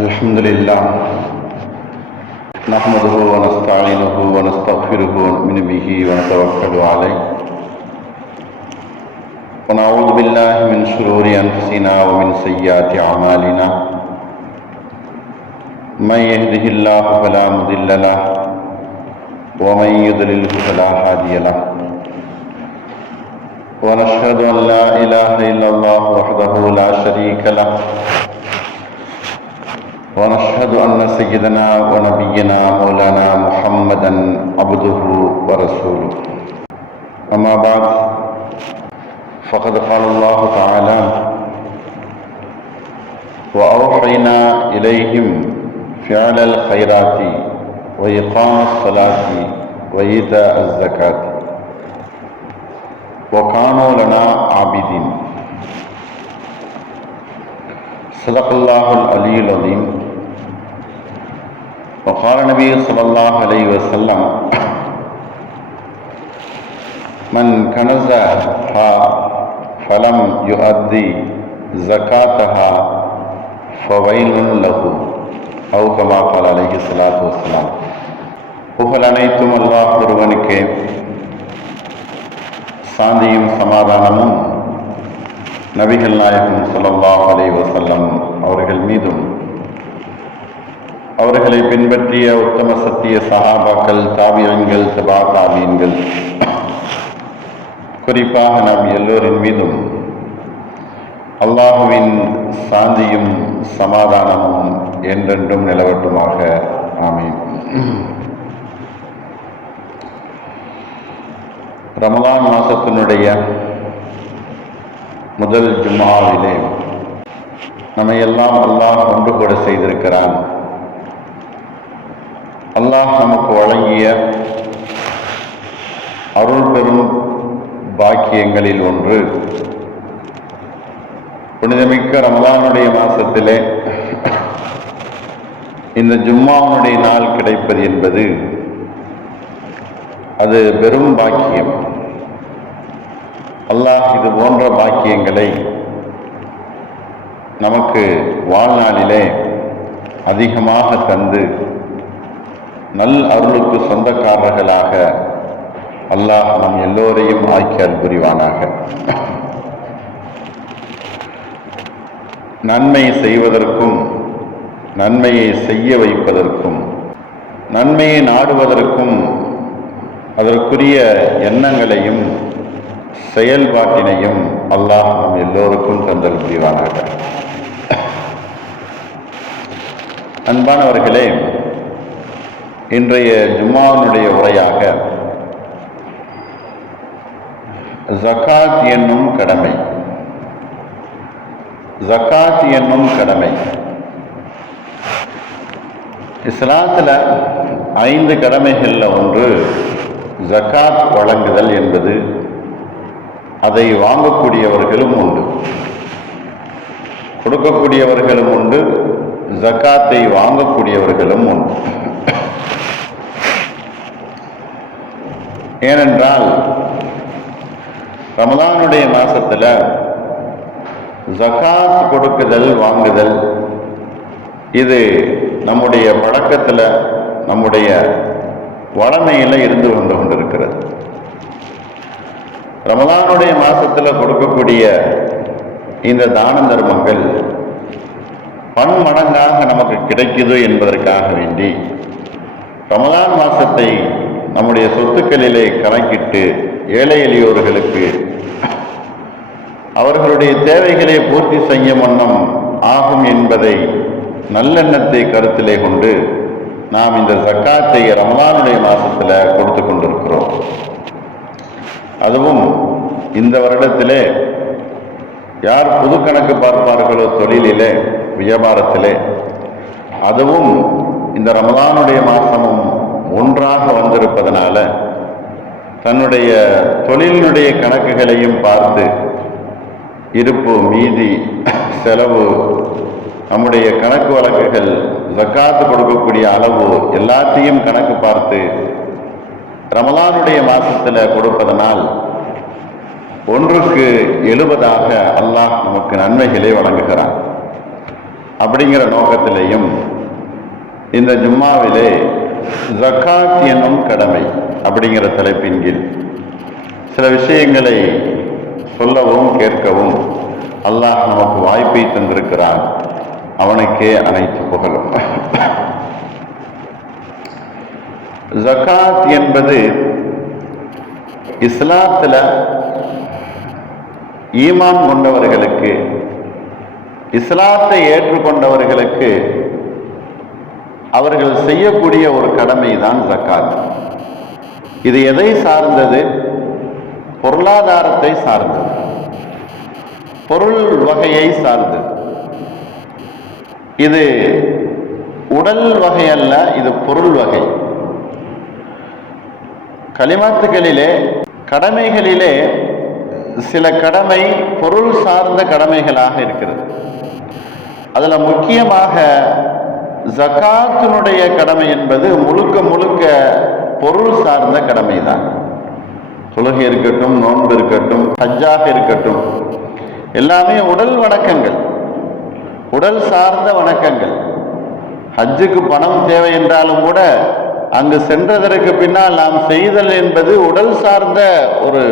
الحمد لله نحمده ونستعينه ونستغفره ونؤمن به ونتوكل عليه ونعوذ بالله من شرور أنفسنا ومن سيئات أعمالنا من يهده الله فلا مضل له ومن يضلله فلا هادي له ونشهد أن لا إله إلا الله وحده لا شريك له ونشهد أن سيدنا ونبينا مولانا محمدا عبده ورسوله أما بعد فقد قال الله تعالى وأوحينا إليهم فعل الخيرات وإقام الصلاة وإيتاء الزكاة وكانوا لنا عابدين صدق الله العلي العظيم وقال النبي صلى الله عليه وسلم من كنزها فلم يؤدي زكاتها فويل له أو كما قال عليه الصلاة والسلام. புகழ் அனைத்தும் அல்லாஹ் ஒருவனுக்கே, சாந்தியும் சமாதானமும் நபிகள் நாயகம் ஸல்லல்லாஹு அலைஹி வஸல்லம் அவர்கள் மீதும் அவர்களை பின்பற்றிய உத்தம சத்திய சஹாபாக்கள், தாபியீன்கள், தபா தாபியீன்கள், குறிப்பாக நாம் எல்லோரின் மீதும் அல்லாஹுவின் சாந்தியும் சமாதானமும் என்றென்றும் நிலவட்டுமாக. ஆமீன். ரமலான் மாசத்தினுடைய முதல் ஜும்ஆவிலே நம்மை எல்லாம் அல்லாஹ் ஒன்று கூட செய்திருக்கிறான். அல்லாஹ் நமக்கு வழங்கிய அருள் பெரும் பாக்கியங்களில் ஒன்று, புனிதமிக்க ரமலானுடைய மாசத்திலே இந்த ஜும்மாவுடைய நாள் கிடைப்பது என்பது அது பெரும் பாக்கியம். அல்லாஹ் இது போன்ற பாக்கியங்களை நமக்கு வாழ்நாளிலே அதிகமாக தந்து நல் அருளுக்கு சொந்தக்காரர்களாக அல்லாஹ் நம் எல்லோரையும் ஆக்கியல் புரிவானாக. நன்மை செய்வதற்கும் நன்மையை செய்ய வைப்பதற்கும் நன்மையை நாடுவதற்கும் அதற்குரிய எண்ணங்களையும் செயல்பாட்டினையும் அல்லாஹ் நம் எல்லோருக்கும் தந்தல் புரிவானாக. அன்பானவர்களே, இன்றைய ஜும்மாவினுடைய உரையாக ஜகாத் என்னும் கடமை. ஜகாத் என்னும் கடமை இஸ்லாத்தில் 5 கடமைகளில் ஒன்று ஜகாத் வழங்குதல் என்பது. அதை வாங்கக்கூடியவர்களும் உண்டு, கொடுக்கக்கூடியவர்களும் உண்டு, ஜகாத்தை வாங்கக்கூடியவர்களும் உண்டு. ஏனென்றால் ரமலானுடைய மாசத்துல ஜகாத் கொடுக்குதல் வாங்குதல் இது நம்முடைய பழக்கத்தில், நம்முடைய வளமையில் இருந்து வந்து கொண்டிருக்கிறது. ரமலானுடைய மாசத்துல கொடுக்கக்கூடிய இந்த தான தர்மங்கள் பன்மடங்காக நமக்கு கிடைக்குது என்பதற்காக வேண்டி ரமலான் மாசத்தை நம்முடைய சொத்துக்களிலே கணக்கிட்டு ஏழை எளியோர்களுக்கு அவர்களுடைய தேவைகளை பூர்த்தி செய்யும் வண்ணம் ஆகும் என்பதை நல்லெண்ணத்தை கருத்திலே கொண்டு நாம் இந்த ஜக்காத்தை ரமலானுடைய மாசத்துல கொடுத்து கொண்டிருக்கிறோம். அதுவும் இந்த வருடத்திலே யார் புது கணக்கு பார்ப்பார்களோ தொழிலிலே, வியாபாரத்திலே, அதுவும் இந்த ரமலானுடைய மாசமும் ஒன்றாக வந்திருப்பதனால தன்னுடைய தொழிலினுடைய கணக்குகளையும் பார்த்து இருப்பு, மீதி, செலவு, நம்முடைய கணக்கு வழக்குகள், ஜக்காத்து கொடுக்கக்கூடிய அளவு எல்லாத்தையும் கணக்கு பார்த்து ரமலானுடைய மாசத்துல கொடுப்பதனால் ஒன்றுக்கு 70 அல்லாஹ் நமக்கு நன்மைகளை வழங்குகிறான். அப்படிங்கிற நோக்கத்திலேயும் இந்த ஜும்மாவிலே ஜக்காத் என்னும் கடமை அப்படிங்கிற தலைப்பின் கீழ் சில விஷயங்களை சொல்லவும் கேட்கவும் அல்லாஹ் நமக்கு வாய்ப்பை தந்திருக்கிறான். அவனுக்கே அனைத்து புகழும். ஜக்காத் என்பது இஸ்லாத்தில் ஈமான் கொண்டவர்களுக்கு, இஸ்லாத்தை ஏற்றுக்கொண்டவர்களுக்கு அவர்கள் செய்யக்கூடிய ஒரு கடமை தான் ஜக்காத். இது எதை சார்ந்தது? பொருளாதாரத்தை சார்ந்தது, பொருள் வகையை சார்ந்தது. இது உடல் வகை அல்ல, இது பொருள் வகை. கலிமாத்துகளிலே கடமைகளிலே சில கடமை பொருள் சார்ந்த கடமைகளாக இருக்கிறது. அதுல முக்கியமாக ஜக்காத்தினுடைய கடமை என்பது முழுக்க முழுக்க பொருள் சார்ந்த கடமை தான். தொழுகை இருக்கட்டும், நோன்பு இருக்கட்டும், ஹஜ்ஜாக இருக்கட்டும், எல்லாமே உடல் வணக்கங்கள், உடல் சார்ந்த வணக்கங்கள். ஹஜ்ஜுக்கு பணம் தேவை என்றாலும் கூட அங்கு சென்றதற்கு பின்னால் நாம் செய்தல் என்பது உடல் சார்ந்த ஒரு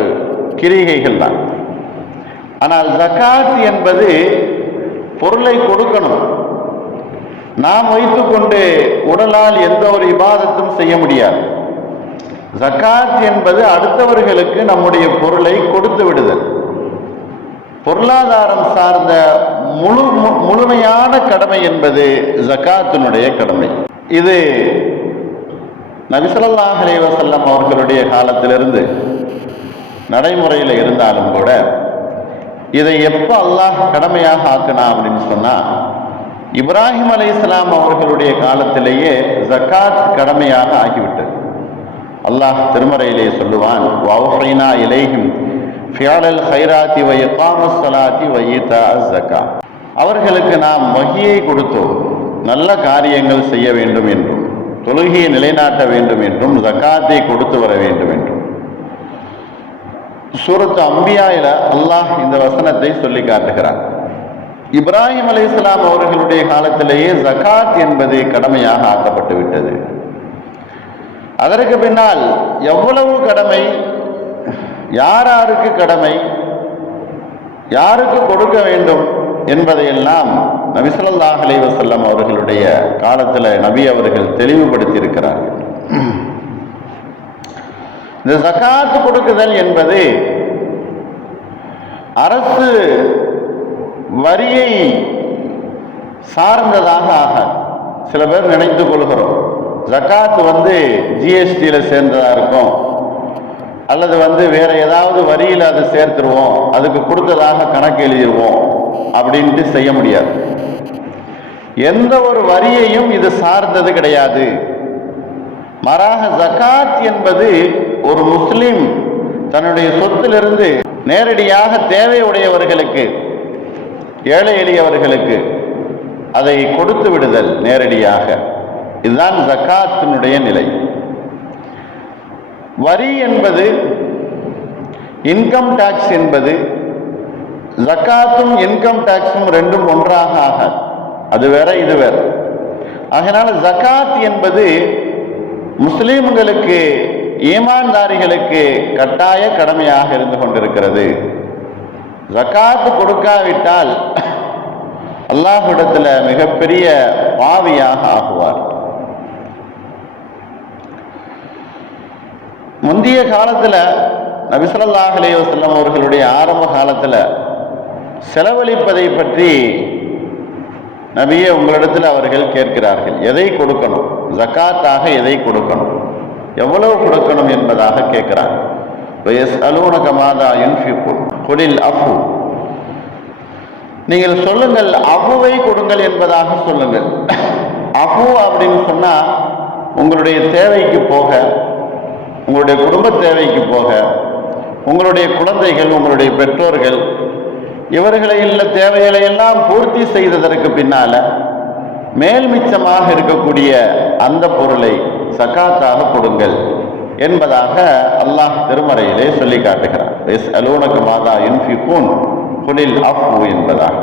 கிரிகைகள் தான். ஆனால் ஜக்காத் என்பது பொருளை கொடுக்கணும். நாம் வைத்துக்கொண்டு உடலால் எந்த ஒரு இபாதத்தும் செய்ய முடியாது. ஜக்காத் என்பது அடுத்தவர்களுக்கு நம்முடைய பொருளை கொடுத்து விடுதல். பொருளாதாரம் சார்ந்த முழுமையான கடமை என்பது ஜக்காத்தினுடைய கடமை. இது நபி ஸல்லல்லாஹு அலைஹி வஸல்லம் அவர்களுடைய காலத்திலிருந்து நடைமுறையில் இருந்தாலும் கூட இதை எப்போ அல்லாஹ் கடமையாக ஆக்கினா அப்படின்னு சொன்னா, இப்ராஹிம் அலைஹிஸ்ஸலாம் அவர்களுடைய காலத்திலேயே ஜக்காத் கடமையாக ஆகிவிட்டது. அல்லாஹ் திருமறையிலே சொல்லுவான், வஅவ்ஹைனா இலைஹிம் ஃபிஅலல் கைராத்தி வ இகாமஸ் ஸலாத்தி வ ஈதாஅஸ் ஸக்கா. அவர்களுக்கு நாம் வஹியை கொடுத்தோம், நல்ல காரியங்கள் செய்ய வேண்டும் என்றும், தொழுகையை நிலைநாட்ட வேண்டும் என்றும், ஜக்காத்தை கொடுத்து வர வேண்டும் என்றும். சூரத்து அம்பியாயில அல்லாஹ் இந்த வசனத்தை சொல்லி காட்டுகிறார். இப்ராஹிம் அலைஹிஸ்ஸலாம் அவர்களுடைய காலத்திலேயே ஜக்காத் என்பது கடமையாக ஆக்கப்பட்டு விட்டது. அதற்கு பின்னால் எவ்வளவு கடமை, யாருக்கு கடமை, யாருக்கு கொடுக்க வேண்டும் என்பதையெல்லாம் நபி ஸல்லல்லாஹு அலைஹி வஸல்லம் அவர்களுடைய காலத்தில் நபி அவர்கள் தெளிவுபடுத்தி இருக்கிறார்கள். இந்த ஜக்காத் கொடுக்குதல் என்பது அரசு வரியை சார்ந்ததாக ஆகாது. சில பேர் நினைத்து கொள்கிறோம், ஜக்காத் ஜிஎஸ்டியில சேர்ந்ததா இருக்கும், அல்லது வேற ஏதாவது வரியில் அதை சேர்த்துருவோம், அதுக்கு கொடுத்ததாக கணக்கு எழுதிடுவோம் அப்படின்ட்டு செய்ய முடியாது. எந்த ஒரு வரியையும் இது சார்ந்தது கிடையாது. மாறாக ஜக்காத் என்பது ஒரு முஸ்லிம் தன்னுடைய சொத்திலிருந்து நேரடியாக தேவையுடையவர்களுக்கு, ஏழை எளியவர்களுக்கு அதை கொடுத்து விடுதல் நேரடியாக. இதுதான் ஜக்காத்தினுடைய நிலை. வரி என்பது, இன்கம் டாக்ஸ் என்பது, ஜக்காத்தும் இன்கம் டாக்ஸும் ரெண்டும் ஒன்றாக ஆகாது. அது வேற, இது வேற. அதனால ஜக்காத் என்பது முஸ்லிம்களுக்கு, ஈமான்தாரிகளுக்கு கட்டாய கடமையாக இருந்து கொண்டிருக்கிறது. ஜக்காத் கொடுக்காவிட்டால் அல்லாஹ்விடத்தில் மிகப்பெரிய பாவியாக ஆகுவார். முந்தைய காலத்தில் நபி ஸல்லல்லாஹு அலைஹி வஸல்லம் அவர்களுடைய ஆரம்ப காலத்தில் செலவழிப்பதை பற்றி நபியே உங்களிடத்தில் அவர்கள் கேட்கிறார்கள். எதை கொடுக்கணும், ஜக்காத்தாக எதை கொடுக்கணும், எவ்வளவு கொடுக்கணும் என்பதாக கேட்கிறார். வயஸ்அலூனக மாதா யுன்ஃபிகூன் குலில் அஃபு, நீங்கள் சொல்லுங்கள், அஃபுவை கொடுங்கள் என்பதாக சொல்லுங்கள். அஃபு அப்படின்னு சொன்னா உங்களுடைய தேவைக்கு போக, உங்களுடைய குடும்ப தேவைக்கு போக, உங்களுடைய குழந்தைகள், உங்களுடைய பெற்றோர்கள், இவர்களை உள்ள தேவைகளை எல்லாம் பூர்த்தி செய்ததற்கு பின்னால மேல் மிச்சமாக இருக்கக்கூடிய அந்த பொருளை சக்காத்தாக கொடுங்கள் என்பதாக அல்லாஹ் திருமறையிலே சொல்லி காட்டுகிறார். யஸ்அலூனக மாதா யுன்ஃபிகூன் குலில் அஃபு என்பதாக.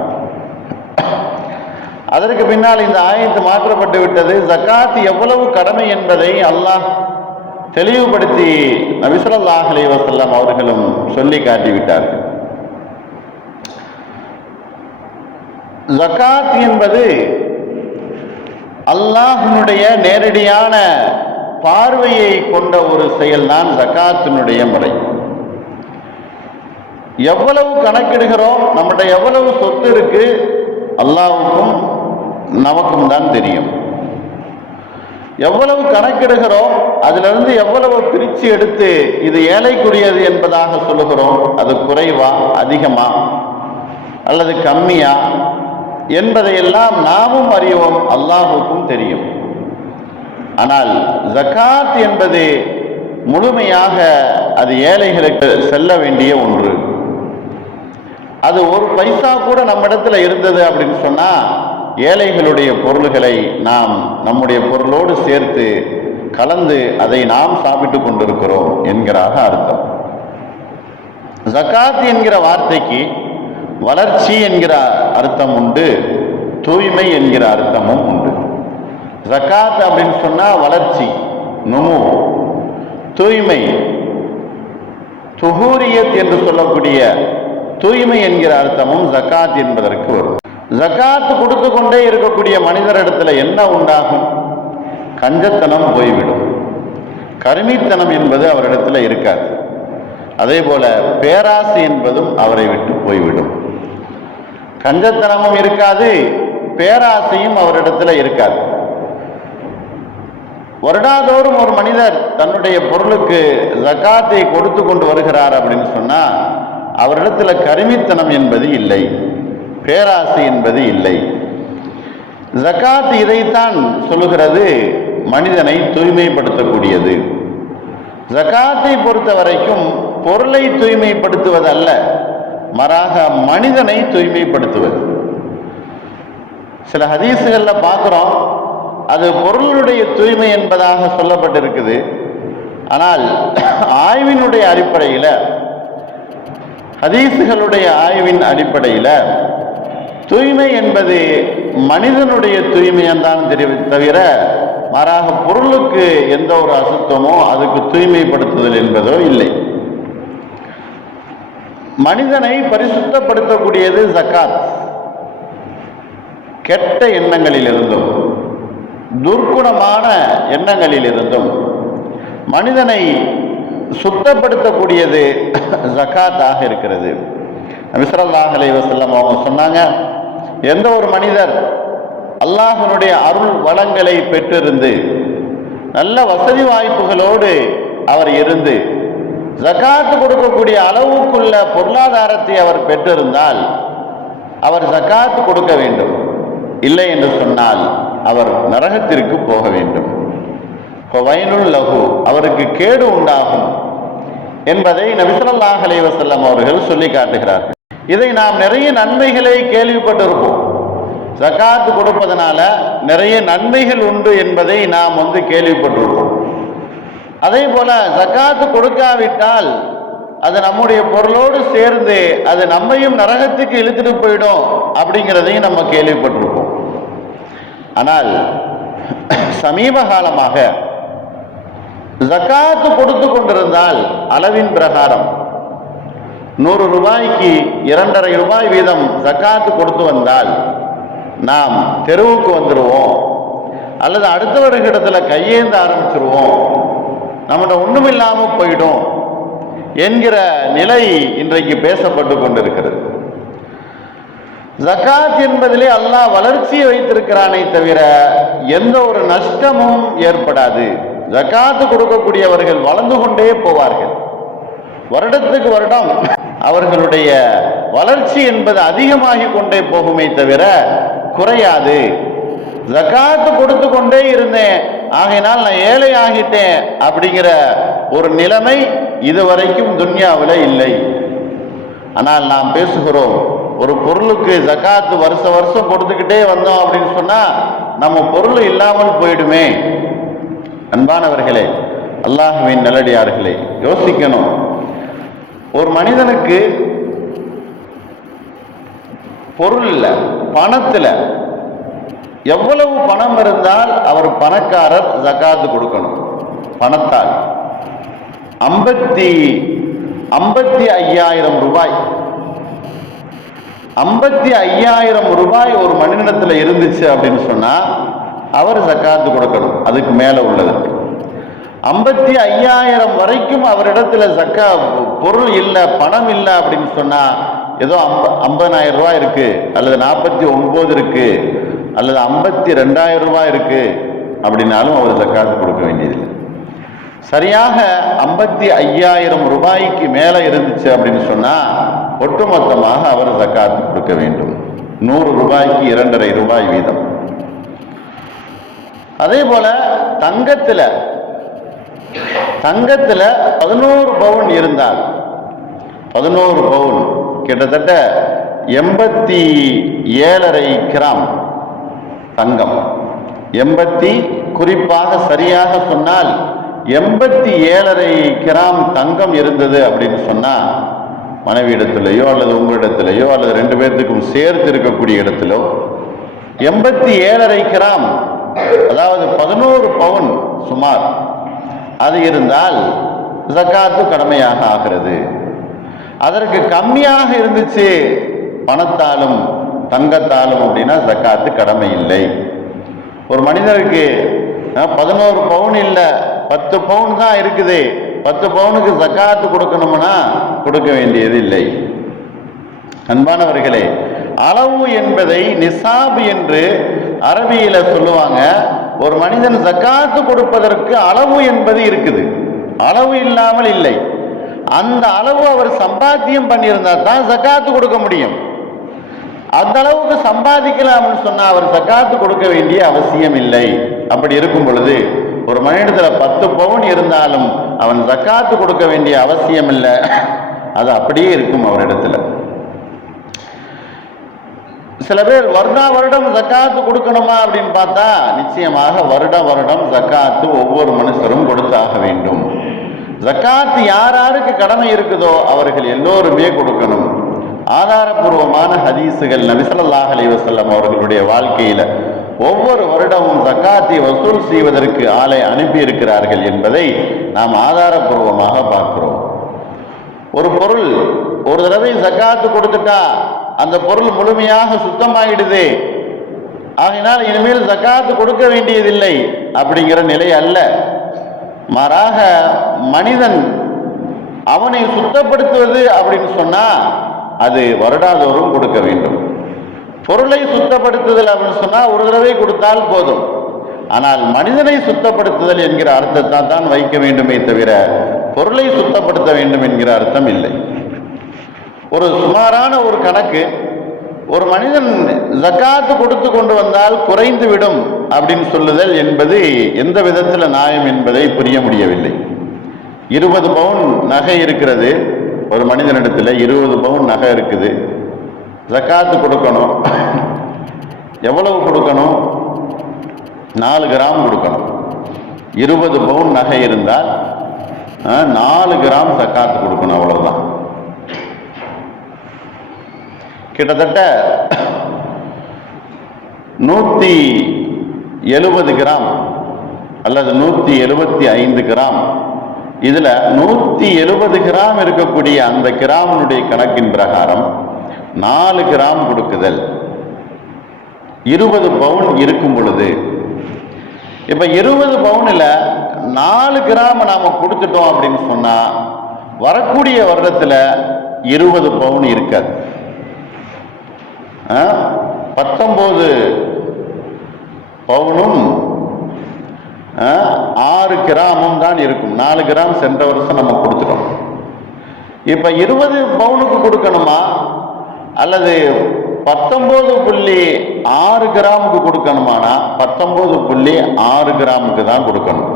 அதற்கு பின்னால் இந்த ஆயத்து மாற்றப்பட்டு விட்டது. ஜகாத் எவ்வளவு கடமை என்பதை அல்லாஹ் தெளிவுபடுத்தி நபி ஸல்லல்லாஹு அலைஹி வஸல்லம் அவர்களும் சொல்லி காட்டிவிட்டார்கள். ஜகாத் என்பது அல்லாஹ்வினுடைய நேரடியான பார்வையை கொண்ட ஒரு செயல்தான் ஜகாத்தினுடைய முறை. எவ்வளவு கணக்கிடுகிறோம், நம்மகிட்ட எவ்வளவு சொத்து இருக்கு, அல்லாஹ்வுக்கும் நமக்கும் தான் தெரியும். எவ்வளவு கணக்கிடுகிறோம், அதிலிருந்து எவ்வளவு பிரித்து எடுத்து இது ஏழைக்குரியது என்பதாக சொல்லுகிறோம், அது குறைவா அதிகமா அல்லது கம்மியா என்பதையெல்லாம் நாமும் அறிவோம், அல்லாஹ்வுக்கும் தெரியும். ஆனால் ஜகாத் என்பது முழுமையாக அது ஏழைகளுக்கு செல்ல வேண்டிய ஒன்று. அது ஒரு பைசா கூட நம்மிடத்தில் இருந்தது அப்படின்னு சொன்னா ஏழைகளுடைய பொருள்களை நாம் நம்முடைய பொருளோடு சேர்த்து கலந்து அதை நாம் சாப்பிட்டு கொண்டிருக்கிறோம் என்கிறாக அர்த்தம். ஜகாத் என்கிற வார்த்தைக்கு வளர்ச்சி என்கிற அர்த்தம் உண்டு, தூய்மை என்கிற அர்த்தமும் உண்டு. ஜகாத் அப்படின்னு சொன்னா வளர்ச்சி, நுமு, தூய்மை, துஹூரியத் என்று சொல்லக்கூடிய தூய்மை என்கிற அர்த்தமும் ஜகாத் என்பதற்கு வரும். ஜகாத் கொடுத்து கொண்டே இருக்கக்கூடிய மனிதரிடத்துல என்ன உண்டாகும்? கஞ்சத்தனம் போய்விடும், கருமித்தனம் என்பது அவரிடத்துல இருக்காது. அதே போல பேராசை என்பதும் அவரை விட்டு போய்விடும். கஞ்சத்தனமும் இருக்காது, பேராசையும் அவரிடத்துல இருக்காது. வருடாதோறும் ஒரு மனிதர் தன்னுடைய பொருளுக்கு ஜகாத்தை கொடுத்து கொண்டு வருகிறார் அப்படின்னு சொன்னா அவரிடத்துல கருமித்தனம் என்பது இல்லை, பேராசை என்பது இல்லை. ஜகாத் இதைத்தான் சொல்லுகிறது, மனிதனை தூய்மைப்படுத்தக்கூடியது. ஜகாத்தை பொறுத்த வரைக்கும் பொருளை தூய்மைப்படுத்துவதல்ல, மாறாக மனிதனை தூய்மைப்படுத்துவது. சில ஹதீஸுகள்ல பார்க்கிறோம், அது பொருளுடைய தூய்மை என்பதாக சொல்லப்பட்டிருக்குது. ஆனால் ஆய்வினுடைய அடிப்படையில், ஹதீஸுகளுடைய ஆய்வின் அடிப்படையில் தூய்மை என்பது மனிதனுடைய தூய்மையைத்தான் தவிர மாறாக பொருளுக்கு எந்த ஒரு அசுத்தமோ அதுக்கு தூய்மைப்படுத்துதல் என்பதோ இல்லை. மனிதனை பரிசுத்தப்படுத்தக்கூடியது ஜகாத். கெட்ட எண்ணங்களிலிருந்தும் துர்க்குணமான எண்ணங்களிலிருந்தும் மனிதனை சுத்தப்படுத்தக்கூடியது ஜகாத்தாக இருக்கிறது. நபி ஸல்லல்லாஹு அலைஹி வஸல்லம் அவங்க சொன்னாங்க, எந்த ஒரு மனிதர் அல்லாஹ்வினுடைய அருள் வளங்களை பெற்றிருந்து நல்ல வசதி வாய்ப்புகளோடு அவர் இருந்து ஜகாத் கொடுக்கக்கூடிய அளவுக்குள்ள பொருளாதாரத்தை அவர் பெற்றிருந்தால் அவர் ஜகாத் கொடுக்க வேண்டும். இல்லை என்று சொன்னால் அவர் நரகத்திற்கு போக வேண்டும். வயனுல் லஹு, அவருக்கு கேடு உண்டாகும் என்பதை நபி ஸல்லல்லாஹு அலைஹி வஸல்லம் அவர்கள் சொல்லி காட்டுகிறார்கள். இதை நாம் நிறைய நன்மைகளை கேள்விப்பட்டிருப்போம். ஜகாத் கொடுப்பதனால நிறைய நன்மைகள் உண்டு என்பதை நாம் கேள்விப்பட்டிருப்போம். அதே போல ஜகாத் கொடுக்காவிட்டால் அது நம்முடைய பொருளோடு சேர்ந்து அது நம்மையும் நரகத்துக்கு இழுத்துட்டு போயிடும் அப்படிங்கிறதையும் நம்ம கேள்விப்பட்டிருப்போம். ஆனால் சமீப காலமாக ஜகாத் கொடுத்து கொண்டிருந்தால் அளவின் பிரகாரம் 100 ரூபாய்க்கு 2.5 ரூபாய் வீதம் ஜகாத் கொடுத்து வந்தால் நாம் தெருவுக்கு வந்துடுவோம், அல்லது அடுத்தவர்களிடத்துல கையேந்த ஆரம்பிச்சிருவோம், நம்மகிட்ட ஒன்றும் இல்லாமல் போயிடும் என்கிற நிலை இன்றைக்கு பேசப்பட்டு கொண்டிருக்கிறது. ஜகாத் என்பதிலே அல்லாஹ் வளர்ச்சியை வைத்திருக்கிறானே தவிர எந்த ஒரு நஷ்டமும் ஏற்படாது. ஜகாத் கொடுக்கக்கூடியவர்கள் வளர்ந்து கொண்டே போவார்கள். வருடத்துக்கு வருடம் அவர்களுடைய வளர்ச்சி என்பது அதிகமாகி கொண்டே போகுமே தவிர குறையாது. ஜகாத் கொடுத்து கொண்டே இருந்தேன், ஆகையினால் நான் ஏழை ஆகிட்டேன் அப்படிங்கிற ஒரு நிலைமை இதுவரைக்கும் துன்யாவில் இல்லை. ஆனால் நாம் பேசுகிறோம், ஒரு பொருளுக்கு ஜகாத் வருஷம் கொடுத்துக்கிட்டே வந்தோம் அப்படின்னு சொன்னா நம்ம பொருள் இல்லாமல் போயிடுமே. அன்பானவர்களே, அல்லாஹ்வின் நல்லடியார்களே, யோசிக்கணும். ஒரு மனிதனுக்கு பொருள் இல்லை, பணத்தில் எவ்வளவு பணம் இருந்தால் அவர் பணக்காரர் ஜகாத்து கொடுக்கணும்? பணத்தால் 55,000 ரூபாய், 55,000 ரூபாய் ஒரு மனிதனிடத்தில் இருந்துச்சு அப்படின்னு சொன்னா அவர் ஜகாத்து கொடுக்கணும். அதுக்கு மேல உள்ளது 55,000 வரைக்கும் அவரிடத்துல பொருள் இல்லை, பணம் இல்லை அப்படின்னு சொன்னா, ஏதோ 50,000 ரூபாய் இருக்கு, அல்லது 49 இருக்கு, அல்லது 52,000 ரூபாய் இருக்கு அப்படின்னாலும் அவர் ஜகாத்து கொடுக்க வேண்டியதில்லை. சரியாக 55,000 ரூபாய்க்கு மேல இருந்துச்சு அப்படின்னு சொன்னா ஒட்டுமொத்தமாக அவர் ஜகாத்து கொடுக்க வேண்டும். 100 ரூபாய்க்கு 2.5 ரூபாய் வீதம். அதே போல தங்கத்துல 11 பவுன் இருந்தால், 11 பவுன் கிட்டத்தட்ட 87.5 கிராம் தங்கம், குறிப்பாக சரியாக சொன்னால் 87.5 கிராம் தங்கம் இருந்தது அப்படின்னு சொன்னா, மனைவி இடத்திலேயோ அல்லது உங்களிடத்திலேயோ அல்லது 2 பேர்த்துக்கும் சேர்த்து இருக்கக்கூடிய இடத்திலோ 87.5 கிராம், அதாவது 11 பவுன் சுமார், அது இருந்தால் ஜகாத்து கடமையாக ஆகிறது. அதற்கு கம்மியாக இருந்துச்சு பணத்தாலும் தங்கத்தாலும் அப்படின்னா ஜகாத்து கடமை இல்லை. ஒரு மனிதருக்கு 11 பவுன் இல்லை, 10 பவுன் தான் இருக்குது, 10 பவுனுக்கு ஜகாத்து கொடுக்கணும்னா கொடுக்க வேண்டியது இல்லை. அன்பானவர்களே, அளவு என்பதை நிசாப் என்று அரபியில சொல்லுவாங்க. ஒரு மனிதன் ஜகாத்து கொடுப்பதற்கு அளவு என்பது இருக்குது, அளவு இல்லாமல் இல்லை. அந்த அளவு அவர் சம்பாத்தியம் பண்ணியிருந்தா தான் ஜகாத்து கொடுக்க முடியும். அந்த அளவுக்கு சம்பாதிக்கலாம்னு சொன்னா அவர் ஜகாத்து கொடுக்க வேண்டிய அவசியம் இல்லை. அப்படி இருக்கும் பொழுது ஒரு மனிதத்துல 10 பவுன் இருந்தாலும் அவன் ஜகாத்து கொடுக்க வேண்டிய அவசியம் இல்லை, அது அப்படியே இருக்கும் அவரிடத்துல. சில பேர் வருடம் ஜகாத்து கொடுக்கணுமா அப்படின்னு பார்த்தா, நிச்சயமாக வருடம் ஜகாத்து ஒவ்வொரு மனுஷரும் கொடுத்தாக வேண்டும். ஜகாத்து யாருக்கு கடமை இருக்குதோ அவர்கள் எல்லோருமே கொடுக்கணும். ஆதாரபூர்வமான ஹதீசுகள் நபி ஸல்லல்லாஹு அலைஹி வஸல்லம் அவர்களுடைய வாழ்க்கையில ஒவ்வொரு வருடமும் ஜகாத்தை வசூல் செய்வதற்கு ஆளை அனுப்பி இருக்கிறார்கள் என்பதை நாம் ஆதாரபூர்வமாக பார்க்கிறோம். ஒரு பொருள் ஒரு தடவை ஜகாத்து கொடுத்துட்டா அந்த பொருள் முழுமையாக சுத்தமாயிடுது, ஆகினால் இனிமேல் ஜகாத்து கொடுக்க வேண்டியதில்லை அப்படிங்கிற நிலை அல்ல. மாறாக மனிதன் அவனை சுத்தப்படுத்துவது அப்படின்னு சொன்னா அது வருடாதோறும் கொடுக்க வேண்டும். பொருளை சுத்தப்படுத்துதல் அப்படின்னு சொன்னா ஒரு தடவை கொடுத்தால் போதும். ஆனால் மனிதனை சுத்தப்படுத்துதல் என்கிற அர்த்தத்தை தான் வைக்க வேண்டுமே தவிர பொருளை சுத்தப்படுத்த வேண்டும் என்கிற அர்த்தம் இல்லை. ஒரு சுமாரான ஒரு கணக்கு, ஒரு மனிதன் ஜகாத்து கொடுத்து கொண்டு வந்தால் குறைந்து விடும் அப்படின்னு சொல்லுதல் என்பது எந்த விதத்தில் நியாயம் என்பதை புரிய முடியவில்லை. 20 பவுன் நகை இருக்கிறது ஒரு மனிதனிடத்தில், 20 பவுன் நகை இருக்குது, ஜகாத்து கொடுக்கணும். எவ்வளவு கொடுக்கணும்? 4 கிராம் கொடுக்கணும். 20 பவுன் நகை இருந்தால் 4 கிராம் ஜகாத்து கொடுக்கணும், அவ்வளவுதான். கிட்டத்தட்ட 170 கிராம் அல்லது 175 கிராம். இதுல 170 கிராம் இருக்கக்கூடிய அந்த கிராமினுடைய கணக்கின் பிரகாரம் 4 கிராம் கொடுக்குதல் 20 பவுன் இருக்கும் பொழுது, இப்ப 20 பவுன்ல 4 கிராம் நாம கொடுத்துட்டோம் அப்படின்னு சொன்னா வரக்கூடிய வருடத்துல 20 பவுன் இருக்காது, 19 பவுனும் 6 கிராமும் தான் இருக்கும். 4 கிராம் சென்ற வருஷம் நம்ம கொடுத்துட்டோம். இப்ப 20 பவுனுக்கு கொடுக்கணுமா அல்லது 19.6 கிராமுக்கு கொடுக்கணுமானா 19.6 கிராமுக்கு தான் கொடுக்கணும்.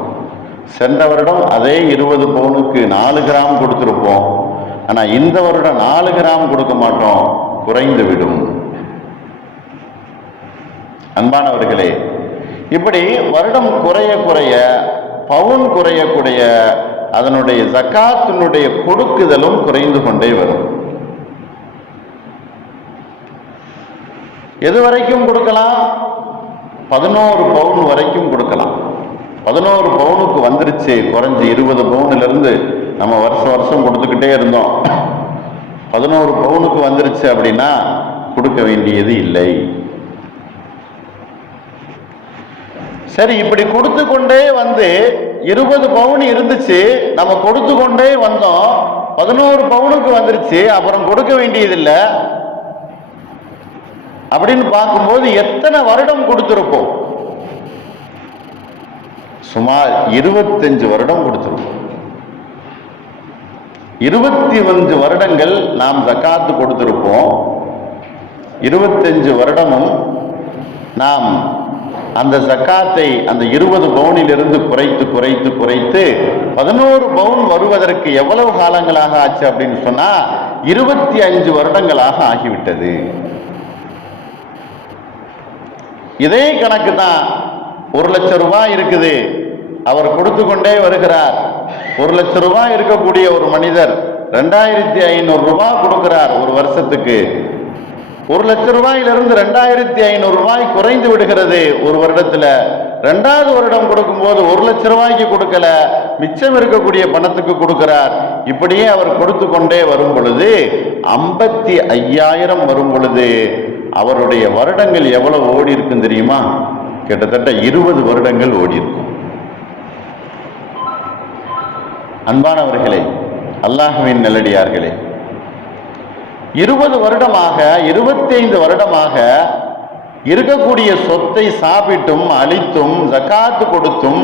சென்ற வருடம் அதே 20 பவுனுக்கு 4 கிராம் கொடுத்திருப்போம். ஆனா இந்த வருடம் 4 கிராம் கொடுக்க மாட்டோம், குறைந்து விடும். அன்பானவர்களே, இப்படி வருடம் குறைய குறைய பவுன் குறையக்கூடிய அதனுடைய ஜகாத்தினுடைய கொடுக்குதலும் குறைந்து கொண்டே வரும். எது வரைக்கும் கொடுக்கலாம்? 11 பவுன் வரைக்கும் கொடுக்கலாம். 11 பவுனுக்கு வந்துருச்சு, குறைஞ்சி 20 பவுனிலிருந்து நம்ம வருஷம் வருஷம் கொடுத்துக்கிட்டே இருந்தோம். 11 பவுனுக்கு வந்துருச்சு அப்படின்னா கொடுக்க வேண்டியது இல்லை. சரி, இப்படி கொடுத்து கொண்டே வந்து 20 பவுன் இருந்துச்சு, நம்ம கொடுத்து கொண்டே வந்தோம், 11 பவுனுக்கு வந்துருச்சு, அப்புறம் கொடுக்க வேண்டியதில்லை அப்படின்னு பார்க்கும்போது எத்தனை வருடம் கொடுத்திருப்போம்? சுமார் 25 வருடம் கொடுத்திருப்போம். 25 வருடங்கள் நாம் ஜகாத்து கொடுத்திருப்போம். 25 வருடமும் நாம் அந்த ஜகாத்தை அந்த 20 பவுனிலிருந்து குறைத்து குறைத்து குறைத்து 11 பவுன் வருவதற்கு எவ்வளவு காலங்களாக ஆச்சு அப்படின்னு சொன்னா 25 வருடங்களாக ஆகிவிட்டது. இதே கணக்கு தான். 1 லட்சம் ரூபாய் இருக்குது, அவர் கொடுத்து கொண்டே வருகிறார். 1 லட்சம் ரூபாய் இருக்கக்கூடிய ஒரு மனிதர் 2500 ரூபாய் கொடுக்கிறார் ஒரு வருஷத்துக்கு. 1 லட்சம் ரூபாயிலிருந்து 2500 ரூபாய் குறைந்து விடுகிறது ஒரு வருடத்துல. 2வது வருடம் கொடுக்கும்போது 1 லட்சம் ரூபாய்க்கு கொடுக்கல, மிச்சம் இருக்கக்கூடிய பணத்துக்கு கொடுக்கிறார். இப்படியே அவர் கொடுத்து கொண்டே வரும் பொழுது 55,000 வரும் பொழுது அவருடைய வருடங்கள் எவ்வளவு ஓடி இருக்கும் தெரியுமா? கிட்டத்தட்ட 20 வருடங்கள் ஓடி இருக்கும். அன்பானவர்களே, அல்லாஹ்வின் நல்லடியார்களே, 20 வருடமாக 25 வருடமாக இருக்கக்கூடிய சொத்தை சாப்பிட்டும் அழித்தும் ஜகாத்து கொடுத்தும்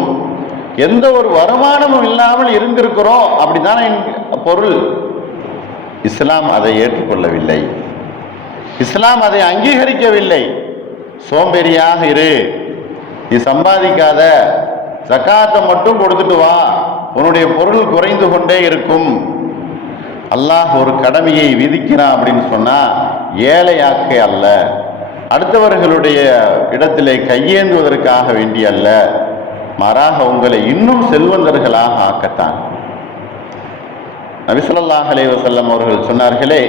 எந்த ஒரு வருமானமும் இல்லாமல் இருந்திருக்கிறோம். அப்படித்தானே பொருள். இஸ்லாம் அதை ஏற்றுக்கொள்ளவில்லை. இஸ்லாம் அதை அங்கீகரிக்கவில்லை. சோம்பேறியாக இரு, நீ சம்பாதிக்காத, ஜகாத்தை மட்டும் கொடுத்துட்டு வா, உன்னுடைய பொருள் குறைந்து கொண்டே இருக்கும். அல்லாஹ் ஒரு கடமையை விதிக்கிறான் அப்படின்னு சொன்னா ஏழையாக்க அல்ல, அடுத்தவர்களுடைய இடத்திலே கையேந்துவதற்காக வேண்டிய அல்ல, மாறாக உங்களை இன்னும் செல்வந்தர்களாக ஆக்கத்தான். நபி ஸல்லல்லாஹு அலைஹி வஸல்லம் அவர்கள் சொன்னார்களே,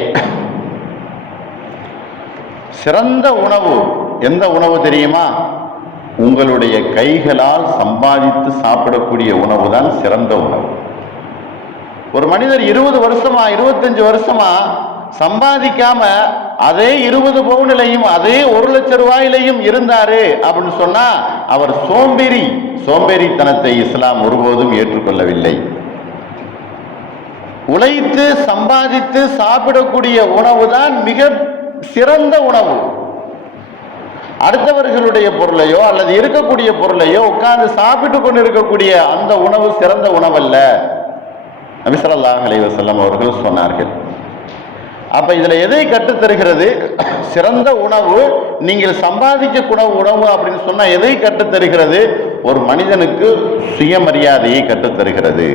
சிறந்த உணவு எந்த உணவு தெரியுமா? உங்களுடைய கைகளால் சம்பாதித்து சாப்பிடக்கூடிய உணவு தான் சிறந்த உணவு. ஒரு மனிதர் 20 வருஷமா 25 வருஷமா சம்பாதிக்காம அதே 20 பவுனிலையும் அதே 1 லட்சம் ரூபாயிலையும் இருந்தாரு அப்படின்னு சொன்னா அவர் சோம்பேறித்தனத்தை இஸ்லாம் ஒருபோதும் ஏற்றுக்கொள்ளவில்லை. உழைத்து சம்பாதித்து சாப்பிடக்கூடிய உணவு தான் மிக சிறந்த உணவு. அடுத்தவர்களுடைய பொருளையோ அல்லது இருக்கக்கூடிய பொருளையோ உட்கார்ந்து சாப்பிட்டு கொண்டு இருக்கக்கூடிய அந்த உணவு சிறந்த உணவல்ல. நபி ஸல்லல்லாஹு அலைஹி வஸல்லம் அவர்கள் சொன்னார்கள். அப்ப இதுல எதை கற்றுத்தருகிறது? சிறந்த உணவு, நீங்கள் சம்பாதிக்க உணவு அப்படின்னு சொன்னா எதை கற்றுத்தருகிறது? ஒரு மனிதனுக்கு சுயமரியாதையை கற்றுத்தருகிறது.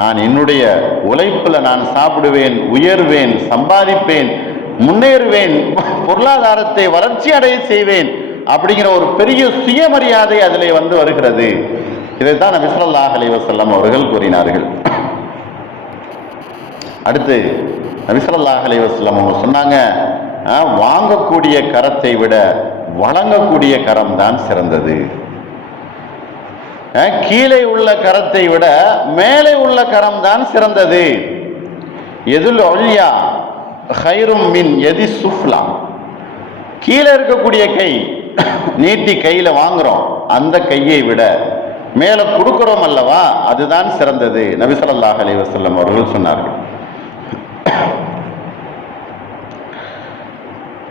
நான் என்னுடைய உழைப்புல நான் சாப்பிடுவேன், உயர்வேன், சம்பாதிப்பேன், முன்னேறுவேன், பொருளாதாரத்தை வளர்ச்சி அடைய செய்வேன் அப்படிங்கிற ஒரு பெரிய சுயமரியாதை அதிலே வருகிறது. இதைத்தான் நபி ஸல்லல்லாஹு அலைஹி வஸல்லம் அவர்கள் கூறினார்கள். அடுத்து நபி ஸல்லல்லாஹு அலைஹி வஸல்லம் அவங்க சொன்னாங்க, வாங்கக்கூடிய கரத்தை விட வழங்கக்கூடிய கரம் தான் சிறந்தது. கீழே உள்ள கரத்தை விட மேலே உள்ள கரம் தான் சிறந்தது. எதுல் உல்யா ஹைரும் மின் எதி சுஃப்லா. கீழே இருக்கக்கூடிய கை நீட்டி கையில வாங்குறோம், அந்த கையை விட மேல கொடுக்கிறோம் அல்லவா, அதுதான் சிறந்தது. நபி ஸல்லல்லாஹு அலைஹி வஸல்லம் அவர்கள் சொன்னார்கள்.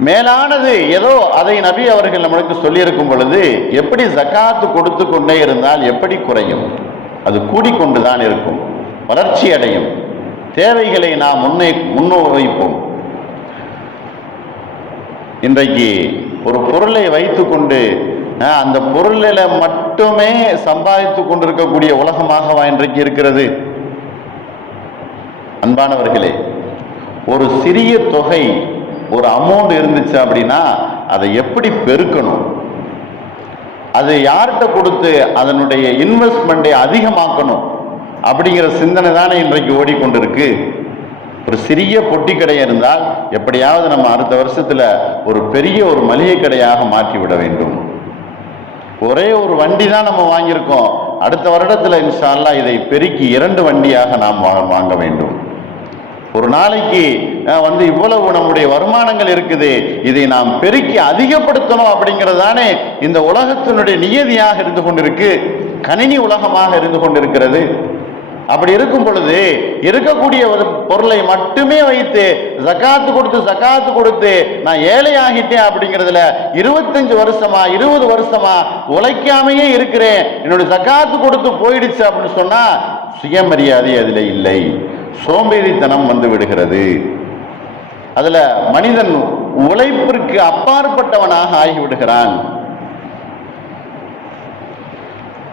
மேலானது ஏதோ அதை நபி அவர்கள் நம்மளுக்கு சொல்லியிருக்கும் பொழுது, எப்படி ஜகாத்து கொடுத்து கொண்டே இருந்தால் எப்படி குறையும்? அது கூடிக்கொண்டுதான் இருக்கும், வளர்ச்சி அடையும். தேவைகளை நாம் முன்வைப்போம். இன்றைக்கு ஒரு பொருளை வைத்து கொண்டு அந்த பொருளில மட்டுமே சம்பாதித்து கொண்டிருக்கக்கூடிய உலகமாகவா இன்றைக்கு இருக்கிறது? அன்பானவர்களே, ஒரு சிறிய தொகை ஒரு அமௌண்ட் இருந்துச்சு அப்படின்னா அதை எப்படி பெருக்கணும், அது யார்கிட்ட கொடுத்து அதனுடைய இன்வெஸ்ட்மெண்ட்டை அதிகமாக்கணும் அப்படிங்கிற சிந்தனை தானே இன்றைக்கு ஓடிக்கொண்டிருக்கு. ஒரு சிறிய பொட்டி கடை இருந்தால் எப்படியாவது நம்ம அடுத்த வருஷத்துல ஒரு பெரிய ஒரு மளிகை கடையாக மாற்றிவிட வேண்டும். ஒரே ஒரு வண்டி தான் நம்ம வாங்கியிருக்கோம். அடுத்த வருடத்துல இன்ஷா அல்லாஹ் இதை பெருக்கி 2 வண்டியாக நாம் வாங்க வேண்டும். ஒரு நாளைக்கு இவ்வளவு நம்முடைய வருமானங்கள் இருக்குது, இதை நாம் பெருக்கி அதிகப்படுத்தணும் அப்படிங்கிறது தானே இந்த உலகத்தினுடைய நியதியாக இருந்து கொண்டிருக்கு, கணினி உலகமாக இருந்து கொண்டிருக்கிறது. அப்படி இருக்கும் பொழுது இருக்கக்கூடிய ஒரு பொருளை மட்டுமே வைத்து ஜகாத்து கொடுத்து நான் ஏழை ஆகிட்டேன் அப்படிங்கிறதுல 25 வருஷமா 20 வருஷமா உழைக்காமையே இருக்கிறேன், என்னுடைய ஜகாத்து கொடுத்து போயிடுச்சு அப்படின்னு சொன்னா சுயமரியாதை அதுல இல்லை, சோம்பேறித்தனம் வந்து விடுகிறது. அதுல மனிதன் உழைப்பிற்கு அப்பாற்பட்டவனாக ஆகிவிடுகிறான்.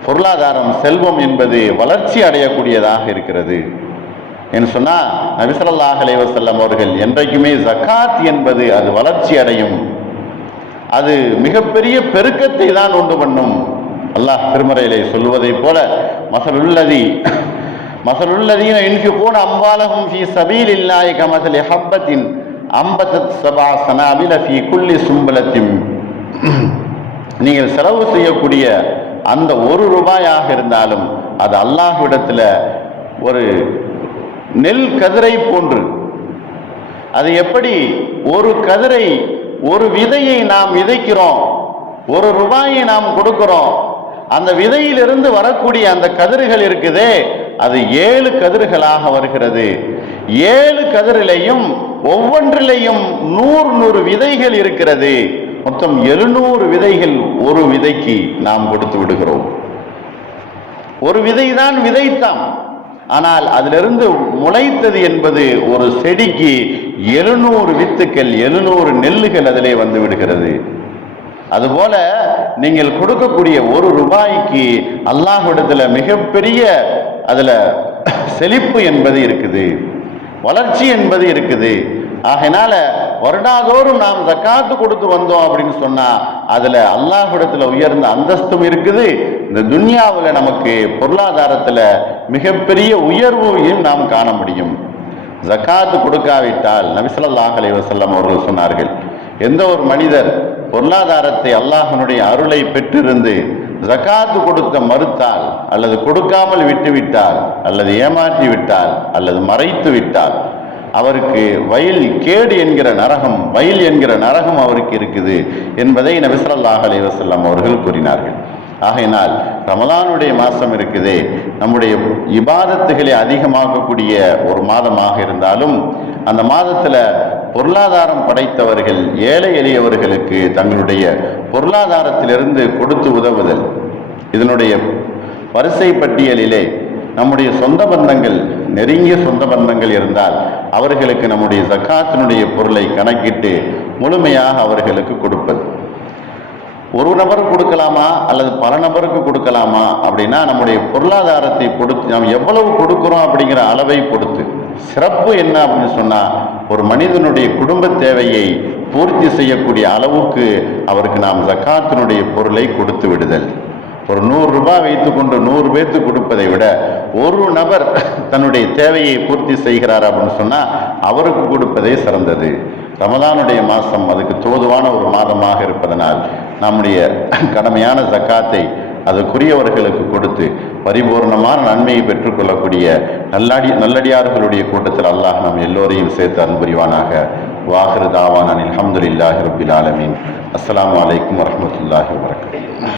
பொருளாதாரம், செல்வம் என்பது வளர்ச்சி அடையக்கூடியதாக இருக்கிறது என்று சொன்னா நபி ஸல்லல்லாஹு அலைஹி வஸல்லம் அவர்கள் என்றைக்குமே ஜகாத் என்பது அது வளர்ச்சி அடையும், அது மிகப்பெரிய பெருக்கத்தை தான் உண்டு பண்ணும். அல்லாஹ் திருமறையிலே சொல்லுவதை போல மஸலுல்லதீன யுன்ஃபிகூன அம்வாலஹும் ஃபீ ஸபீலில்லாஹி கமஸலி ஹப்பத்தின் அம்பதத் ஸபஅ ஸனாபில ஃபீ குல்லி சும்பலத்தின், நீங்கள் செலவு செய்யக்கூடிய அந்த 1 ரூபாயாக இருந்தாலும் அது அல்லாஹ்விடத்தில் ஒரு நெல் கதிரை போன்று. அது எப்படி ஒரு கதிரை, ஒரு விதையை நாம் விதைக்கிறோம், 1 ரூபாயை நாம் கொடுக்கிறோம், அந்த விதையிலிருந்து வரக்கூடிய அந்த கதிர்கள் இருக்குதே அது 7 கதிர்களாக வருகிறது. 7 கதிரிலையும் ஒவ்வொன்றிலையும் 100 விதைகள் இருக்கிறது. மொத்தம் 700 விதைகள் ஒரு விதைக்கு நாம் கொடுத்து விடுகிறோம். ஒரு விதைதான் விதைத்தான், ஆனால் அதிலிருந்து முளைத்தது என்பது ஒரு செடிக்கு 700 வித்துக்கள், 700 நெல்லுகள் அதிலே வந்து விடுகிறது. அதுபோல நீங்கள் கொடுக்கக்கூடிய 1 ரூபாய்க்கு அல்லாஹ்விடத்துல மிகப்பெரிய அதுல செழிப்பு என்பது இருக்குது, வளர்ச்சி என்பது இருக்குது. ஆகையினால வருடாதோறும் நாம் ஜகாத்து கொடுத்து வந்தோம் அப்படின்னு சொன்னா அதுல அல்லாஹ்விடத்துல உயர்ந்த அந்தஸ்தும் இருக்குது, இந்த துன்யாவில் நமக்கு பொருளாதாரத்துல மிகப்பெரிய உயர்வையும் நாம் காண முடியும். ஜகாத்து கொடுக்காவிட்டால் நபி ஸல்லல்லாஹு அலைஹி வஸல்லம் அவர்கள் சொன்னார்கள், எந்த ஒரு மனிதர் பொருளாதாரத்தை அல்லாஹ்வினுடைய அருளை பெற்றிருந்து ஜகாத்து கொடுக்க மறுத்தால், அல்லது கொடுக்காமல் விட்டுவிட்டால், அல்லது ஏமாற்றி விட்டால், அல்லது மறைத்து விட்டால் அவருக்கு வயல் கேடு என்கிற நரகம், வயல் என்கிற நரகம் அவருக்கு இருக்குது என்பதை நபி ஸல்லல்லாஹு அலைஹி வஸல்லம் அவர்கள் கூறினார்கள். ஆகையினால் ரமலானுடைய மாதம் இருக்குதே, நம்முடைய இபாதத்துகளை அதிகமாக்கக்கூடிய ஒரு மாதமாக இருந்தாலும் அந்த மாதத்தில் பொருளாதாரம் படைத்தவர்கள் ஏழை எளியவர்களுக்கு தங்களுடைய பொருளாதாரத்திலிருந்து கொடுத்து உதவுதல், இதனுடைய வரிசை பட்டியலிலே நம்முடைய சொந்த பந்தங்கள், நெருங்கிய சொந்த பந்தங்கள் இருந்தால் அவர்களுக்கு நம்முடைய ஜகாத்தினுடைய பொருளை கணக்கிட்டு முழுமையாக அவர்களுக்கு கொடுப்பது. ஒரு நபருக்கு கொடுக்கலாமா அல்லது பல நபருக்கு கொடுக்கலாமா அப்படின்னா நம்முடைய பொருளாதாரத்தை பொறுத்து, நாம் எவ்வளவு கொடுக்கிறோம் அப்படிங்கிற அளவை பொறுத்து. சிறப்பு என்ன அப்படின்னு சொன்னா ஒரு மனிதனுடைய குடும்ப தேவையை பூர்த்தி செய்யக்கூடிய அளவுக்கு அவருக்கு நாம் ஜகாத்தினுடைய பொருளை கொடுத்து விடுதல். ஒரு 100 ரூபாய் வைத்துக்கொண்டு 100 பேருக்கு கொடுப்பதை விட ஒரு நபர் தன்னுடைய தேவையை பூர்த்தி செய்கிறார் அப்படின்னு சொன்னா அவருக்கு கொடுப்பதே சிறந்தது. ரமலானுடைய மாதம் அதுக்கு தோதுவான ஒரு மாதமாக இருப்பதனால் நம்முடைய கடமையான ஜக்காத்தை அதற்குரியவர்களுக்கு கொடுத்து பரிபூர்ணமான நன்மையை பெற்றுக்கொள்ளக்கூடிய நல்லடியார்களுடைய கூட்டத்தில் அல்லாஹ் நம் எல்லோரையும் சேர்த்து அன்புரிவானாக. வாஹிரு தாவானா அல்ஹம்துலில்லாஹி ரப்பில் ஆலமீன். அஸ்ஸலாமு அலைக்கும் வரஹ்மத்துல்லாஹி வபரகாத்துஹு.